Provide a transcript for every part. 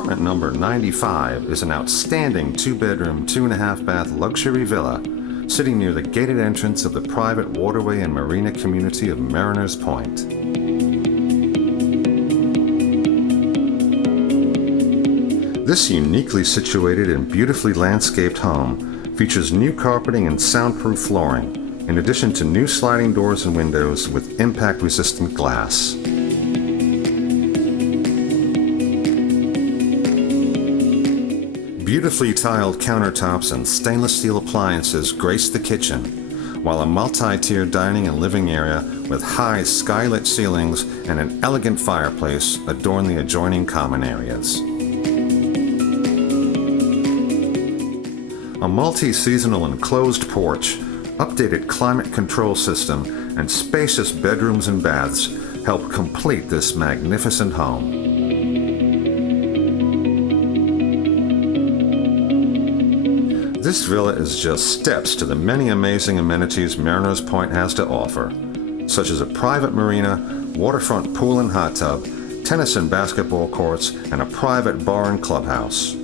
Apartment number 95 is an outstanding 2-bedroom, 2.5-bath luxury villa sitting near the gated entrance of the private Waterway and marina community of Mariners Point. This uniquely situated and beautifully landscaped home features new carpeting and soundproof flooring, in addition to new sliding doors and windows with impact-resistant glass. Beautifully tiled countertops and stainless steel appliances grace the kitchen, while a multi-tiered dining and living area with high skylit ceilings and an elegant fireplace adorn the adjoining common areas. A multi-seasonal enclosed porch, updated climate control system, and spacious bedrooms and baths help complete this magnificent home. This villa is just steps to the many amazing amenities Mariners Point has to offer, such as a private marina, waterfront pool and hot tub, tennis and basketball courts, and a private bar and clubhouse.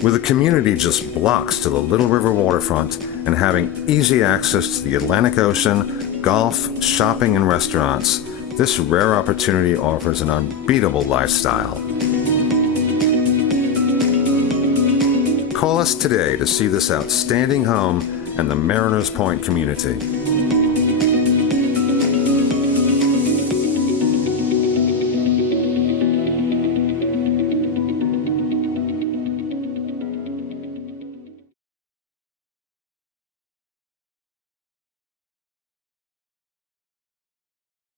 With the community just blocks to the Little River Waterfront and having easy access to the Atlantic Ocean, golf, shopping, and restaurants, this rare opportunity offers an unbeatable lifestyle. Call us today to see this outstanding home and the Mariners Point community.